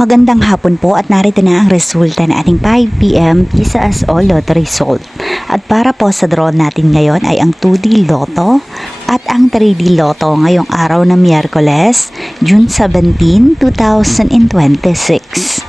Magandang hapon po at narito na ang resulta ng ating 5pm Visas o Lotto result. At para po sa draw natin ngayon ay ang 2D Lotto at ang 3D Lotto ngayong araw na Miyerkules, June 17, 2026.